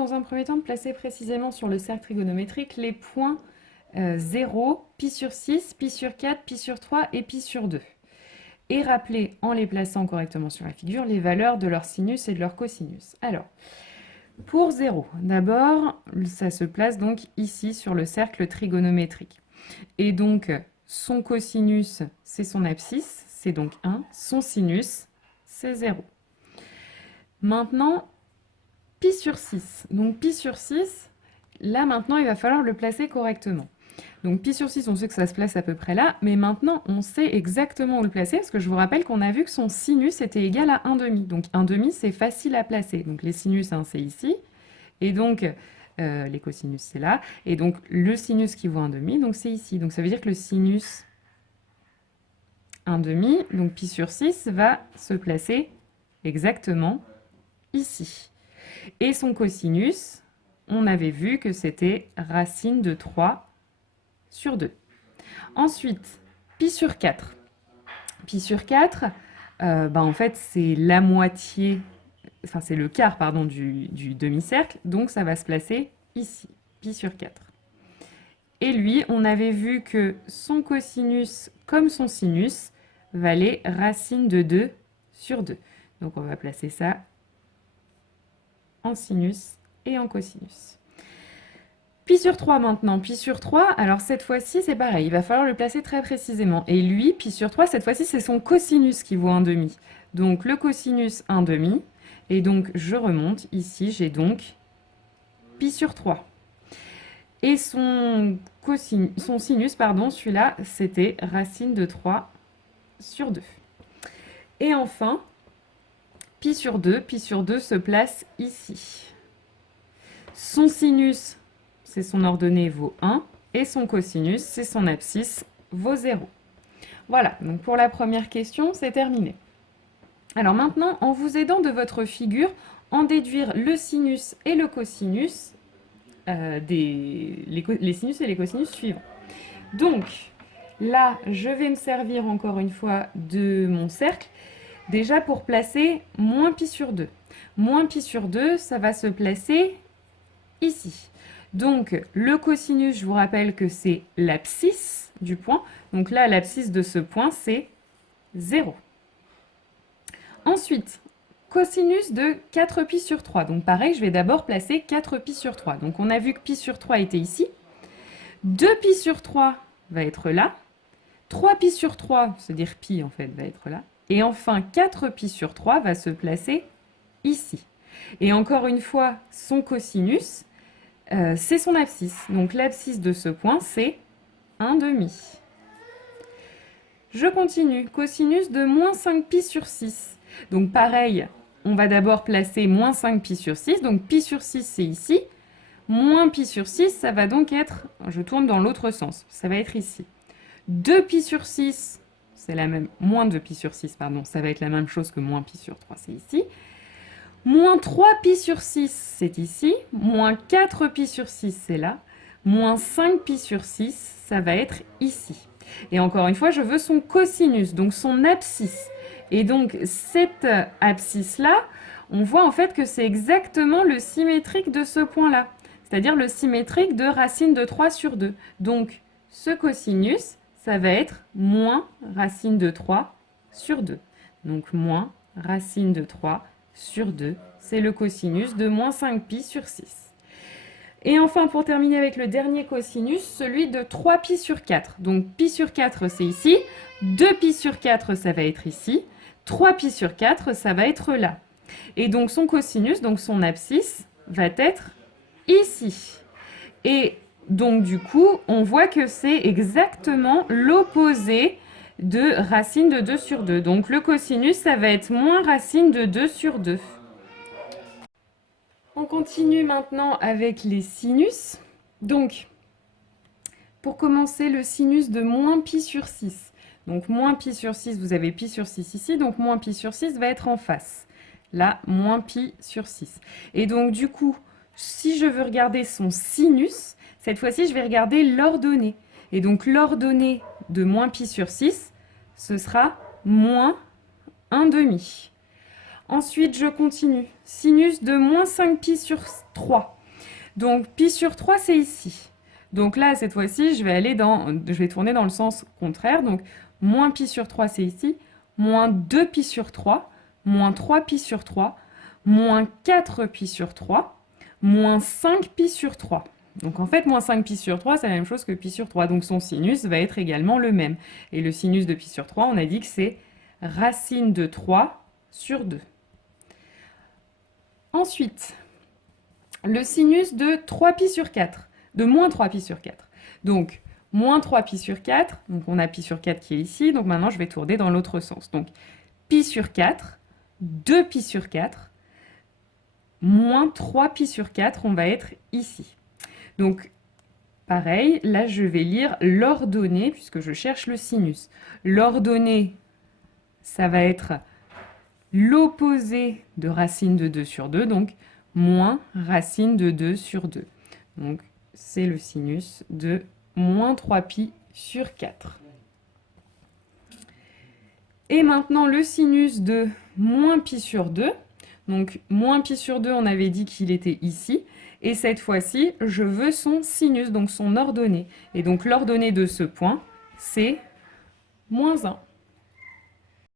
dans un premier temps de placer précisément sur le cercle trigonométrique les points 0, pi sur 6, pi sur 4, pi sur 3 et pi sur 2. Et rappeler, en les plaçant correctement sur la figure, les valeurs de leur sinus et de leur cosinus. Alors, pour 0, d'abord, ça se place donc ici sur le cercle trigonométrique. Et donc, son cosinus, c'est son abscisse, c'est donc 1. Son sinus, c'est 0. Maintenant, pi sur 6. Donc, pi sur 6, là, maintenant, il va falloir le placer correctement. Donc, pi sur 6, on sait que ça se place à peu près là, mais maintenant, on sait exactement où le placer, parce que je vous rappelle qu'on a vu que son sinus était égal à 1,5. Donc, 1,5, c'est facile à placer. Donc, les sinus, hein, c'est ici, et donc, les cosinus, c'est là, et donc, le sinus qui vaut 1,5, donc c'est ici. Donc, ça veut dire que le sinus 1,5, donc pi sur 6, va se placer exactement ici. Et son cosinus, on avait vu que c'était racine de 3 sur 2. Ensuite, pi sur 4. Pi sur 4, en fait, c'est la moitié, enfin c'est le quart, pardon, du demi-cercle, donc ça va se placer ici, pi sur 4. Et lui, on avait vu que son cosinus, comme son sinus, valait racine de 2 sur 2. Donc on va placer ça en sinus et en cosinus. Pi sur 3 maintenant. Pi sur 3, alors cette fois-ci, c'est pareil. Il va falloir le placer très précisément. Et lui, pi sur 3, cette fois-ci, c'est son cosinus qui vaut 1,5. Donc le cosinus 1,5. Et donc, je remonte. Ici, j'ai donc pi sur 3. Et son sinus, pardon, celui-là, c'était racine de 3 sur 2. Et enfin, pi sur 2. Pi sur 2 se place ici. Son sinus, c'est son ordonnée, vaut 1. Et son cosinus, c'est son abscisse, vaut 0. Voilà, donc pour la première question, c'est terminé. Alors maintenant, en vous aidant de votre figure, en déduire le sinus et le cosinus, les sinus et les cosinus suivants. Donc, là, je vais me servir encore une fois de mon cercle, déjà pour placer moins pi sur 2. Moins pi sur 2, ça va se placer ici. Donc, le cosinus, je vous rappelle que c'est l'abscisse du point. Donc là, l'abscisse de ce point, c'est 0. Ensuite, cosinus de 4pi sur 3. Donc pareil, je vais d'abord placer 4pi sur 3. Donc on a vu que pi sur 3 était ici. 2pi sur 3 va être là. 3pi sur 3, c'est-à-dire pi en fait, va être là. Et enfin, 4pi sur 3 va se placer ici. Et encore une fois, son cosinus, c'est son abscisse. Donc l'abscisse de ce point, c'est 1,5. Je continue. Cosinus de moins 5pi sur 6. Donc pareil, on va d'abord placer moins 5pi sur 6. Donc pi sur 6, c'est ici. Moins pi sur 6, ça va donc être, je tourne dans l'autre sens, ça va être ici. 2pi sur 6, c'est la même, moins 2pi sur 6, pardon, ça va être la même chose que moins pi sur 3, c'est ici. Moins 3pi sur 6, c'est ici. Moins 4pi sur 6, c'est là. Moins 5pi sur 6, ça va être ici. Et encore une fois, je veux son cosinus, donc son abscisse. Et donc, cette abscisse-là, on voit en fait que c'est exactement le symétrique de ce point-là. C'est-à-dire le symétrique de racine de 3 sur 2. Donc, ce cosinus, ça va être moins racine de 3 sur 2. Donc, moins racine de 3 sur 2, c'est le cosinus de moins 5pi sur 6. Et enfin, pour terminer avec le dernier cosinus, celui de 3pi sur 4. Donc, pi sur 4, c'est ici. 2pi sur 4, ça va être ici. 3pi sur 4, ça va être là. Et donc, son cosinus, donc son abscisse, va être ici. Et donc, du coup, on voit que c'est exactement l'opposé de racine de 2 sur 2. Donc, le cosinus, ça va être moins racine de 2 sur 2. On continue maintenant avec les sinus. Donc, pour commencer, le sinus de moins pi sur 6. Donc, moins pi sur 6, vous avez pi sur 6 ici. Donc, moins pi sur 6 va être en face. Là, moins pi sur 6. Et donc, du coup, si je veux regarder son sinus, cette fois-ci, je vais regarder l'ordonnée. Et donc, l'ordonnée de moins pi sur 6, ce sera moins 1,5. Ensuite, je continue. Sinus de moins 5 pi sur 3. Donc, pi sur 3, c'est ici. Donc là, cette fois-ci, je vais tourner dans le sens contraire. Donc, moins pi sur 3, c'est ici. Moins 2 pi sur 3. Moins 3 pi sur 3. Moins 4 pi sur 3. Moins 5 pi sur 3. Donc en fait, moins 5 pi sur 3, c'est la même chose que pi sur 3. Donc son sinus va être également le même. Et le sinus de pi sur 3, on a dit que c'est racine de 3 sur 2. Ensuite, le sinus de 3 pi sur 4, de moins 3 pi sur 4. Donc, moins 3 pi sur 4, donc on a pi sur 4 qui est ici, donc maintenant je vais tourner dans l'autre sens. Donc, pi sur 4, 2 pi sur 4, moins 3 pi sur 4, on va être ici. Donc, pareil, là je vais lire l'ordonnée, puisque je cherche le sinus. L'ordonnée, ça va être l'opposé de racine de 2 sur 2, donc moins racine de 2 sur 2. Donc, c'est le sinus de moins 3 pi sur 4. Et maintenant, le sinus de moins pi sur 2. Donc, moins pi sur 2, on avait dit qu'il était ici. Et cette fois-ci, je veux son sinus, donc son ordonnée. Et donc, l'ordonnée de ce point, c'est moins 1.